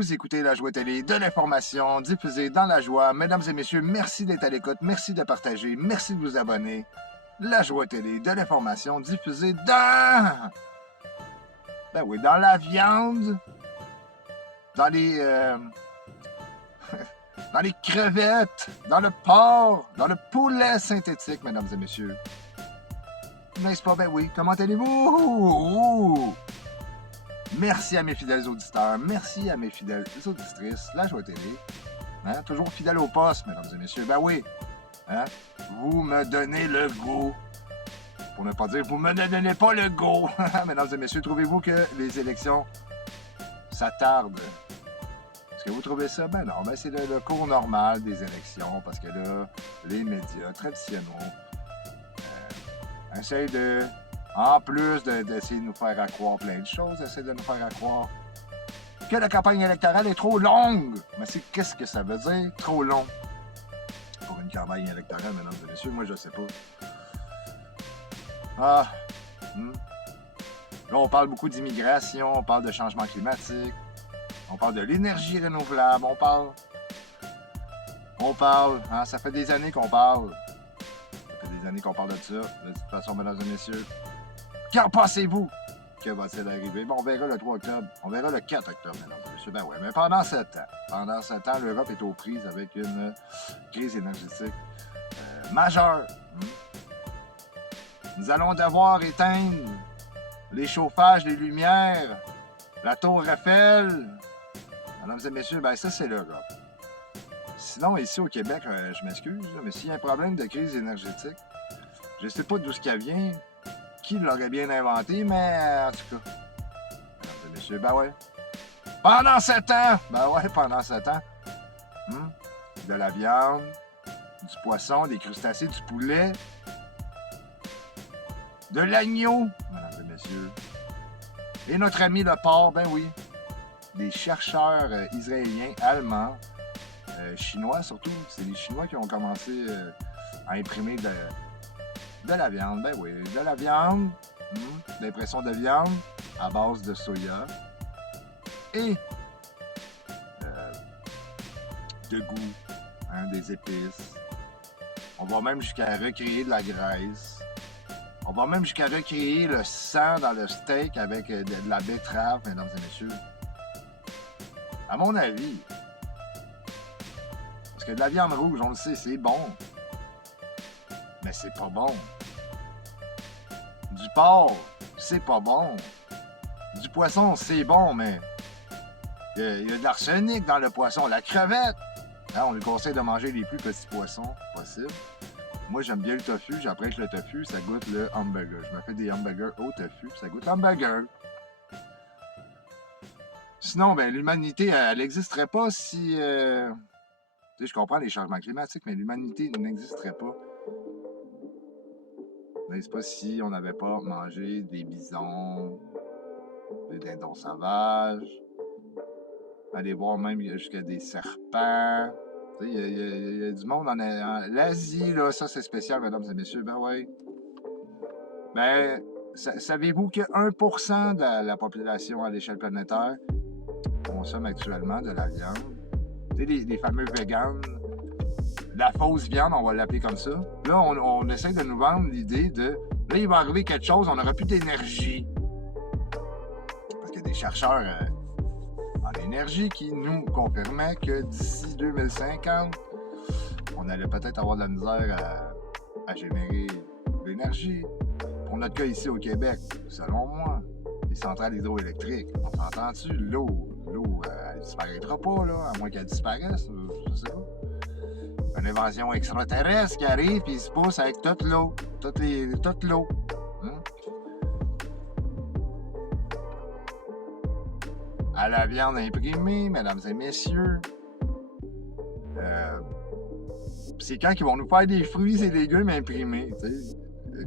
Vous écoutez La Joie Télé, de l'information diffusée dans la joie. Mesdames et messieurs, merci d'être à l'écoute, merci de partager, merci de vous abonner. La Joie Télé, de l'information diffusée dans... Ben oui, dans la viande, dans les... dans les crevettes, dans le porc, dans le poulet synthétique, mesdames et messieurs. N'est-ce pas? Ben oui. Comment allez-vous? Merci à mes fidèles auditeurs. Merci à mes fidèles auditrices. La Joie Télé. Hein? Toujours fidèle au poste, mesdames et messieurs. Ben oui. Hein? Vous me donnez le go. Pour ne pas dire, vous me donnez pas le go. Mesdames et messieurs, trouvez-vous que les élections, ça tarde? Est-ce que vous trouvez ça? Ben non, ben c'est le cours normal des élections, parce que là, les médias traditionnels essayent de, en plus d'essayer de nous faire croire plein de choses, essayent de nous faire croire que la campagne électorale est trop longue. Mais qu'est-ce que ça veut dire, trop long? Pour une campagne électorale, mesdames et messieurs, moi je sais pas. Ah! Là, on parle beaucoup d'immigration, on parle de changement climatique. On parle de l'énergie renouvelable, on parle, hein, ça fait des années qu'on parle. Ça fait des années qu'on parle de ça. De toute façon, mesdames et messieurs, qu'en pensez-vous? Que va-t-il arriver? Bon, on verra le 3 octobre, on verra le 4 octobre, mesdames et messieurs. Ben ouais, mais pendant ce temps, l'Europe est aux prises avec une crise énergétique majeure. Nous allons devoir éteindre les chauffages, les lumières, la tour Eiffel. Mesdames et messieurs, ben ça, c'est l'Europe. Sinon, ici au Québec, je m'excuse, mais s'il y a un problème de crise énergétique, je ne sais pas d'où ça vient, qui l'aurait bien inventé, mais en tout cas, mesdames et messieurs, ben ouais. Pendant 7 ans, de la viande, du poisson, des crustacés, du poulet, de l'agneau, mesdames et messieurs, et notre ami le porc, ben oui. Des chercheurs israéliens, allemands, chinois surtout. C'est les Chinois qui ont commencé à imprimer de la viande. Ben oui, de la viande, l'impression de viande à base de soya et de goût, hein, des épices. On va même jusqu'à recréer de la graisse. On va même jusqu'à recréer le sang dans le steak avec de la betterave, mesdames et messieurs. À mon avis, parce que de la viande rouge, on le sait, c'est bon. Mais c'est pas bon. Du porc, c'est pas bon. Du poisson, c'est bon, mais il y a de l'arsenic dans le poisson. La crevette, hein, on lui conseille de manger les plus petits poissons possibles. Moi, j'aime bien le tofu. J'apprête le tofu, ça goûte le hamburger. Je me fais des hamburgers au tofu, ça goûte l'hamburger. Sinon, ben, l'humanité, elle n'existerait pas si... je comprends les changements climatiques, mais l'humanité n'existerait pas. N'est-ce pas si on n'avait pas mangé des bisons, des dindons sauvages, aller voir même jusqu'à des serpents. Il y a du monde en l'Asie, là, ça c'est spécial, mesdames et messieurs. Ben ouais. Ben, savez-vous que 1% de la population à l'échelle planétaire consomme actuellement de la viande? Tu sais, les fameux véganes, la fausse viande, on va l'appeler comme ça. Là, on essaie de nous vendre l'idée de... Là, il va arriver quelque chose, on n'aura plus d'énergie. Parce qu'il y a des chercheurs en énergie qui nous confirmaient que d'ici 2050, on allait peut-être avoir de la misère à générer de l'énergie. Pour notre cas ici au Québec, selon moi, les centrales hydroélectriques, on s'entend-tu? L'eau, elle disparaîtra pas, là, à moins qu'elle disparaisse, je sais pas. Une invasion extraterrestre qui arrive et il se pousse avec toute l'eau. Toute l'eau. À la viande imprimée, mesdames et messieurs. C'est quand ils vont nous faire des fruits et légumes imprimés. T'sais.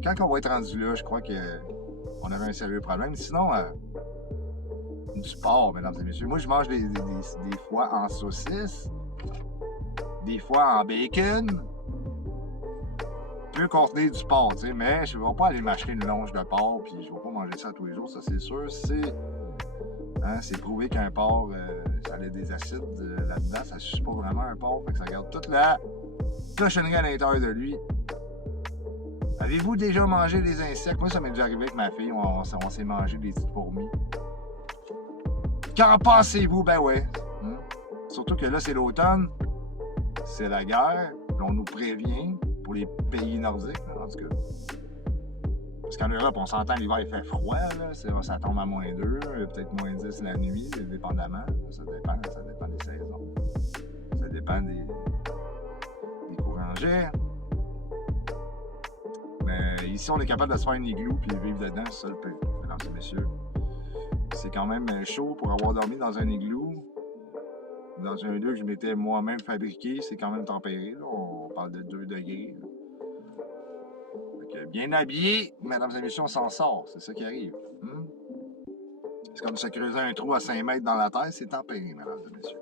Quand on va être rendu là, je crois qu'on aurait un sérieux problème. Sinon, du porc, mesdames et messieurs. Moi, je mange des fois en saucisse, des fois en bacon. Peut contenir du porc, tu sais, mais je ne vais pas aller m'acheter une longe de porc puis je ne vais pas manger ça tous les jours, ça c'est sûr. C'est Hein, c'est prouvé qu'un porc, ça a des acides là-dedans, ça ne suce pas vraiment un porc, fait que ça garde toute la cochonnerie à l'intérieur de lui. Avez-vous déjà mangé des insectes? Moi, ça m'est déjà arrivé avec ma fille, on s'est mangé des petites fourmis. Qu'en pensez-vous? Ben ouais. Hein? Surtout que là, c'est l'automne, c'est la guerre, puis on nous prévient pour les pays nordiques, là, en tout cas. Parce qu'en Europe, on s'entend, l'hiver, il fait froid, là, ça tombe à -2, peut-être -10 la nuit, dépendamment. Ça dépend des saisons. Ça dépend des courants d'air. Mais ici, on est capable de se faire un igloo puis vivre dedans, c'est ça le peu, mesdames et messieurs. C'est quand même chaud pour avoir dormi dans un igloo. Dans un lieu que je m'étais moi-même fabriqué, c'est quand même tempéré, là. On parle de 2 degrés. Là. Bien habillé, mesdames et messieurs, on s'en sort. C'est ça qui arrive. C'est comme se creuser un trou à 5 mètres dans la terre, c'est tempéré, mesdames et messieurs.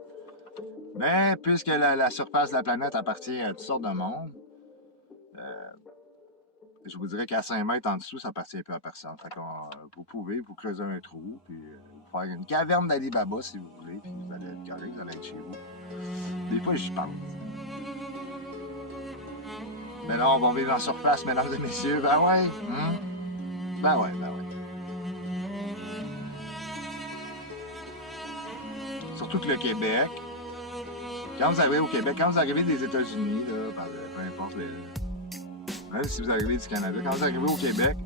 Mais puisque la surface de la planète appartient à toutes sortes de monde, je vous dirais qu'à 5 mètres en dessous, ça appartient plus à personne. Fait que vous pouvez vous creuser un trou, puis faire une caverne d'Ali Baba si vous voulez, puis vous allez être correct, vous allez être chez vous. Des fois, j'y pense. Mais là, on va vivre en surface, mesdames et messieurs. Ben ouais. Ben ouais. Surtout que le Québec, quand vous arrivez au Québec, quand vous arrivez des États-Unis, peu importe même si vous arrivez du Canada, quand vous arrivez au Québec,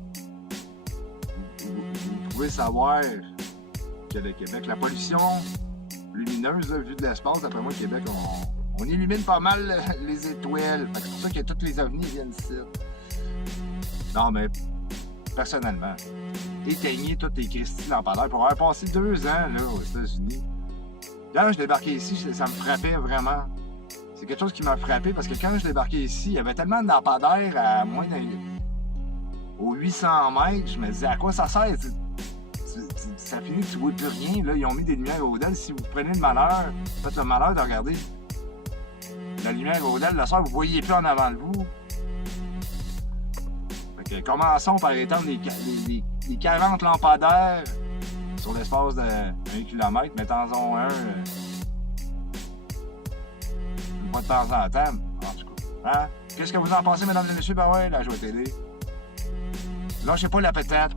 vous pouvez savoir que le Québec, la pollution lumineuse, là, vue de l'espace, d'après moi, le Québec, on illumine pas mal les étoiles. C'est pour ça que tous les ovnis viennent ici. Non, mais personnellement, éteignez tous les Christy lampadaires pour avoir passé 2 ans là, aux États-Unis. Quand je débarquais ici, ça me frappait vraiment. C'est quelque chose qui m'a frappé parce que quand je débarquais ici, il y avait tellement de lampadaires à moins aux 800 mètres. Je me disais, à quoi ça sert? Ça finit que tu ne vois plus rien. Là, ils ont mis des lumières au DEL. Si vous prenez le malheur, faites le malheur de regarder la lumière au DEL, le soir, vous ne voyez plus en avant de vous. Fait que commençons par étendre les 40 lampadaires sur l'espace de 1 km. Mettons-en un pas de temps en temps. En tout cas. Hein? Qu'est-ce que vous en pensez, mesdames et messieurs? Ben ouais, la joie télé. Lâchez pas la patate,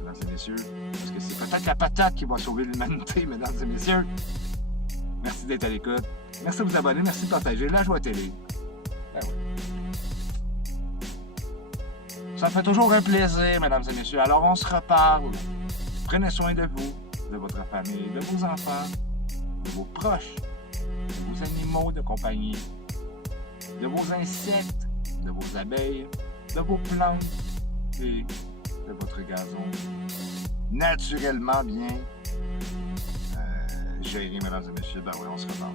mesdames et messieurs. Parce que c'est peut-être la patate qui va sauver l'humanité, mesdames et messieurs. Merci d'être à l'écoute. Merci de vous abonner. Merci de partager la joie télé. Ben ouais. Ça me fait toujours un plaisir, mesdames et messieurs. Alors, on se reparle. Prenez soin de vous, de votre famille, de vos enfants, de vos proches, de vos animaux de compagnie, de vos insectes, de vos abeilles, de vos plantes et de votre gazon. Naturellement bien géré, mesdames et messieurs. Ben oui, on se reparle.